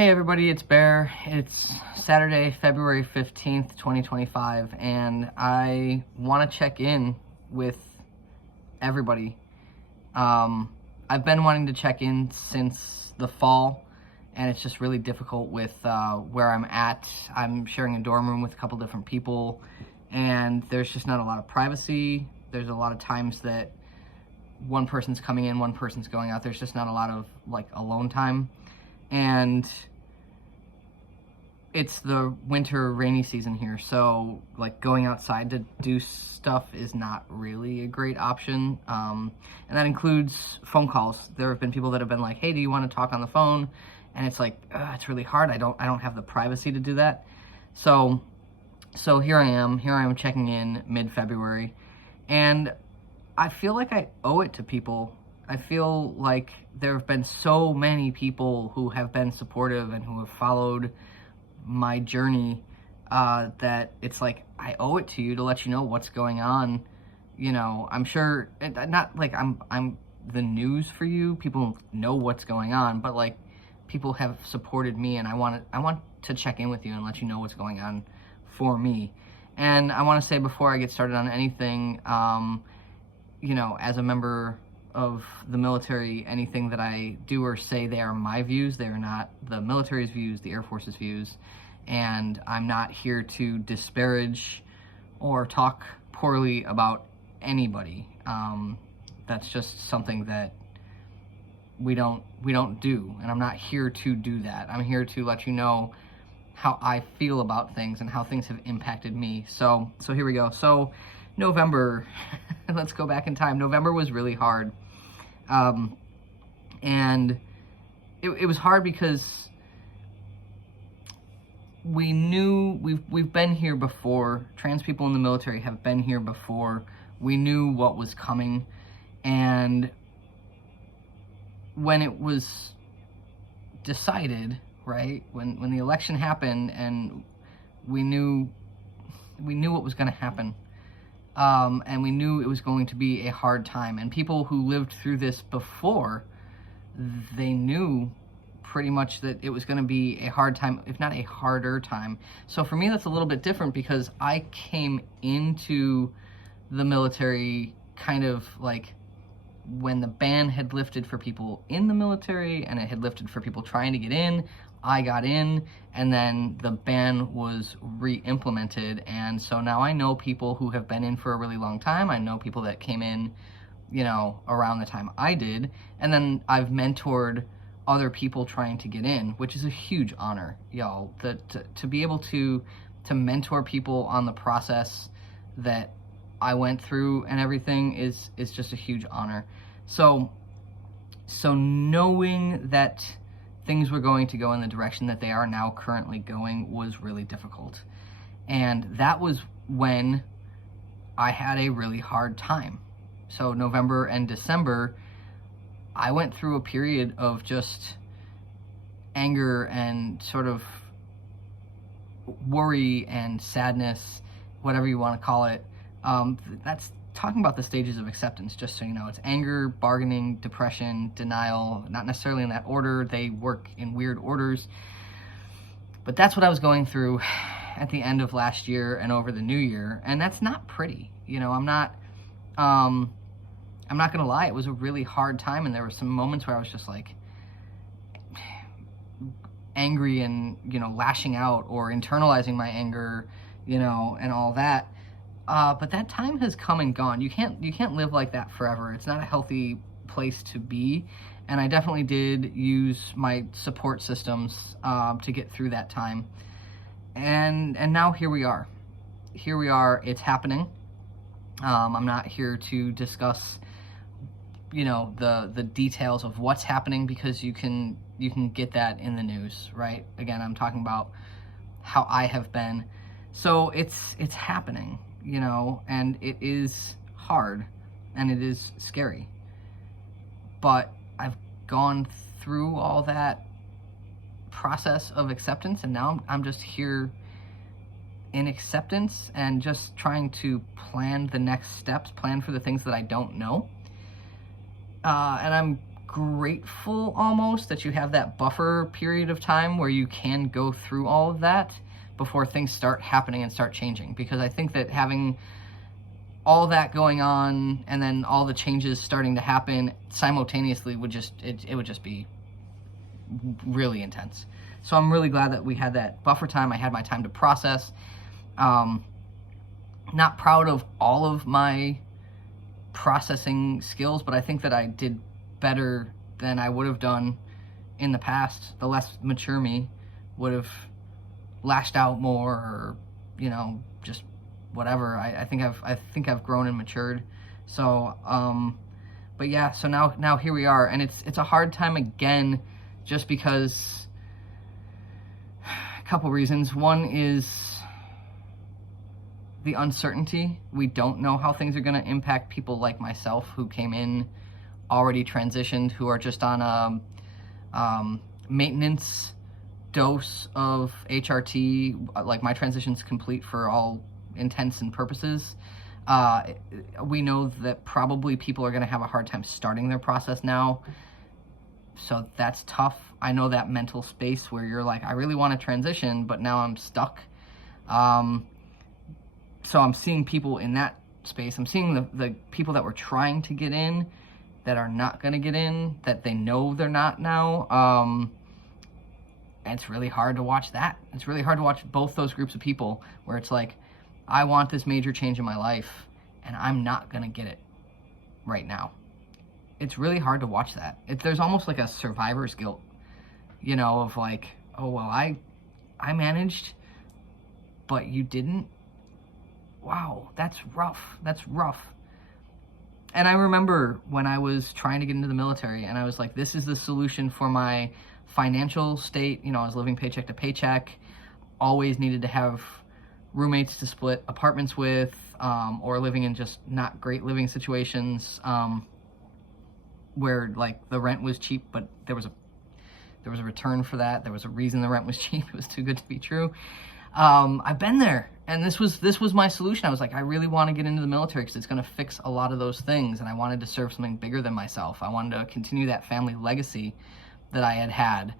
Hey everybody, it's Bear. It's Saturday, February 15th, 2025, and I want to check in with everybody. I've been wanting to check in since the fall, and it's just really difficult with where I'm at. I'm sharing a dorm room with a couple different people, and there's just not a lot of privacy. There's a lot of times that one person's coming in, one person's going out. There's just not a lot of alone time. And it's the winter rainy season here, so going outside to do stuff is not really a great option. And that includes phone calls. There have been people that have been like, hey, do you want to talk on the phone? And it's it's really hard. I don't have the privacy to do that. So here I am checking in mid-February, and I feel like I owe it to people. I feel like there have been so many people who have been supportive and who have followed my journey that it's like I owe it to you to let you know what's going on. I'm sure not like I'm the news for you. People know what's going on, but people have supported me, and I want to check in with you and let you know what's going on for me. And I want to say before I get started on anything, as a member of the military, anything that I do or say, they are my views. They are not the military's views, the Air Force's views, and I'm not here to disparage or talk poorly about anybody. That's just something that we don't do, and I'm not here to do that. I'm here to let you know how I feel about things and how things have impacted me. So here we go. So November, let's go back in time. November was really hard. And it was hard because we knew we've been here before. Trans people in the military have been here before. We knew what was coming. And when it was decided, right, when the election happened and we knew what was going to happen, and we knew it was going to be a hard time. And people who lived through this before, they knew pretty much that it was going to be a hard time, if not a harder time. So for me, that's a little bit different because I came into the military kind of when the ban had lifted for people in the military and it had lifted for people trying to get in. I got in, and then the ban was re-implemented, and so now I know people who have been in for a really long time. I know people that came in, around the time I did, and then I've mentored other people trying to get in, which is a huge honor, y'all. To be able to mentor people on the process that I went through and everything is just a huge honor. So knowing that things were going to go in the direction that they are now currently going was really difficult. And that was when I had a really hard time. So November and December, I went through a period of just anger and sort of worry and sadness, whatever you want to call it. That's talking about the stages of acceptance, just so you know. It's anger, bargaining, depression, denial, not necessarily in that order. They work in weird orders. But that's what I was going through at the end of last year and over the new year. And that's not pretty. I'm not gonna lie, it was a really hard time, and there were some moments where I was just angry and, lashing out or internalizing my anger, and all that. But that time has come and gone. You can't live like that forever. It's not a healthy place to be. And I definitely did use my support systems to get through that time. And now here we are. Here we are. It's happening. I'm not here to discuss, the details of what's happening, because you can get that in the news, right? Again, I'm talking about how I have been. So it's happening. And it is hard and it is scary. But I've gone through all that process of acceptance, and now I'm just here in acceptance and just trying to plan the next steps, plan for the things that I don't know. And I'm grateful almost that you have that buffer period of time where you can go through all of that before things start happening and start changing. Because I think that having all that going on and then all the changes starting to happen simultaneously would just, it would just be really intense. So I'm really glad that we had that buffer time. I had my time to process. Not proud of all of my processing skills, but I think that I did better than I would have done in the past. The less mature me would have lashed out more, or, you know, just whatever. I think I've grown and matured. So, but yeah, so now here we are, and it's a hard time again, just because a couple reasons. One is the uncertainty. We don't know how things are going to impact people like myself, who came in already transitioned, who are just on a maintenance dose of HRT. Like, my transition's complete for all intents and purposes. We know that probably people are going to have a hard time starting their process now, so that's tough. I know that mental space where you're like, I really want to transition, but now I'm stuck. So I'm seeing people in that space. I'm seeing the people that were trying to get in that are not going to get in, that they know they're not now. And it's really hard to watch that. It's really hard to watch both those groups of people where it's like, I want this major change in my life and I'm not going to get it right now. It's really hard to watch that. There's almost like a survivor's guilt, you know, of like, oh, well, I managed, but you didn't. Wow, that's rough. That's rough. And I remember when I was trying to get into the military and I was like, this is the solution for my financial state. You know, I was living paycheck to paycheck, always needed to have roommates to split apartments with, or living in just not great living situations, where like the rent was cheap, but there was a return for that. There was a reason the rent was cheap. It was too good to be true. I've been there, and this was my solution. I was like, I really want to get into the military because it's going to fix a lot of those things, and I wanted to serve something bigger than myself. I wanted to continue that family legacy that I had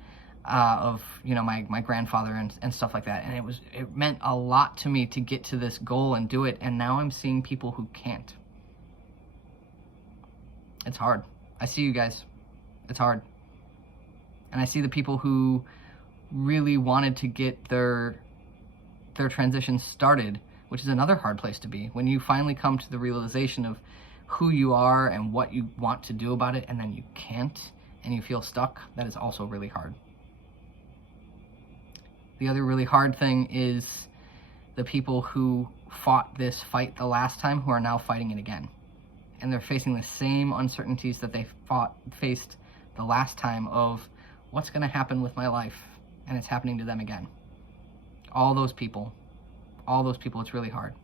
of, you know, my grandfather and stuff like that. And it meant a lot to me to get to this goal and do it. And now I'm seeing people who can't. It's hard. I see you guys. It's hard. And I see the people who really wanted to get their transition started, which is another hard place to be. When you finally come to the realization of who you are and what you want to do about it, and then you can't, and you feel stuck, that is also really hard. The other really hard thing is the people who fought this fight the last time, who are now fighting it again. And they're facing the same uncertainties that they faced the last time of what's going to happen with my life, and it's happening to them again. All those people, it's really hard.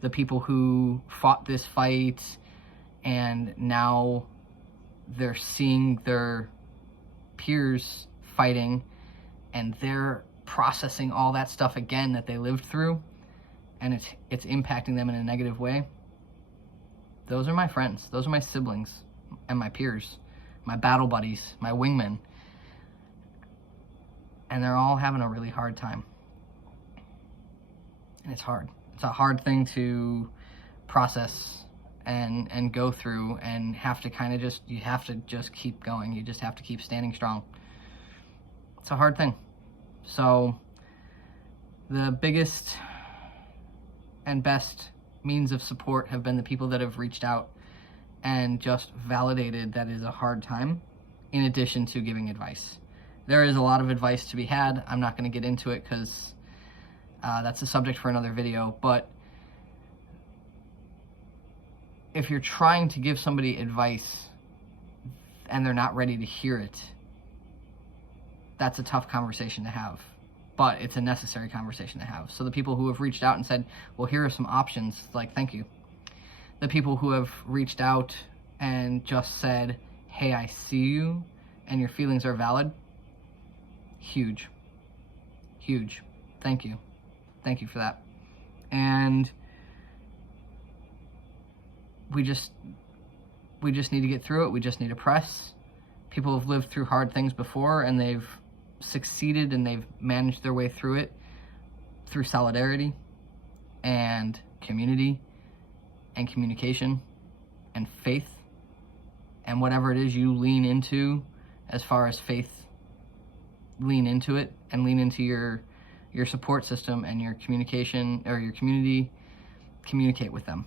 The people who fought this fight and now they're seeing their peers fighting and they're processing all that stuff again that they lived through, and it's impacting them in a negative way. Those are my friends. Those are my siblings and my peers, my battle buddies, my wingmen. And they're all having a really hard time. And it's hard. It's a hard thing to process and go through, and have to kind of you have to just keep going. You just have to keep standing strong. It's a hard thing. So the biggest and best means of support have been the people that have reached out and just validated that it is a hard time, in addition to giving advice. There is a lot of advice to be had. I'm not going to get into it because that's a subject for another video, but if you're trying to give somebody advice and they're not ready to hear it, that's a tough conversation to have, but it's a necessary conversation to have. So the people who have reached out and said, well, here are some options, like, thank you. The people who have reached out and just said, hey, I see you and your feelings are valid, huge. Huge. Thank you. Thank you for that. And we just need to get through it. We just need to press. People have lived through hard things before, and they've succeeded, and they've managed their way through it through solidarity and community and communication and faith, and whatever it is you lean into as far as faith, lean into it, and lean into your support system and your communication or your community. Communicate with them.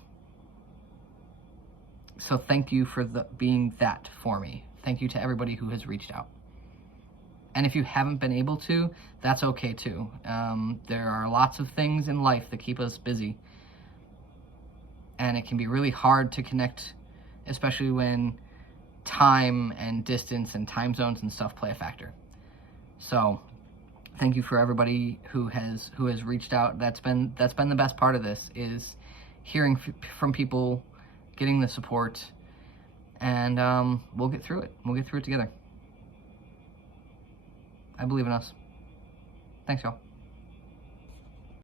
So thank you for being that for me. Thank you to everybody who has reached out. And if you haven't been able to, that's okay too. There are lots of things in life that keep us busy. And it can be really hard to connect, especially when time and distance and time zones and stuff play a factor. So thank you for everybody who has reached out. That's been the best part of this, is hearing from people, getting the support, and we'll get through it. We'll get through it together. I believe in us. Thanks, y'all.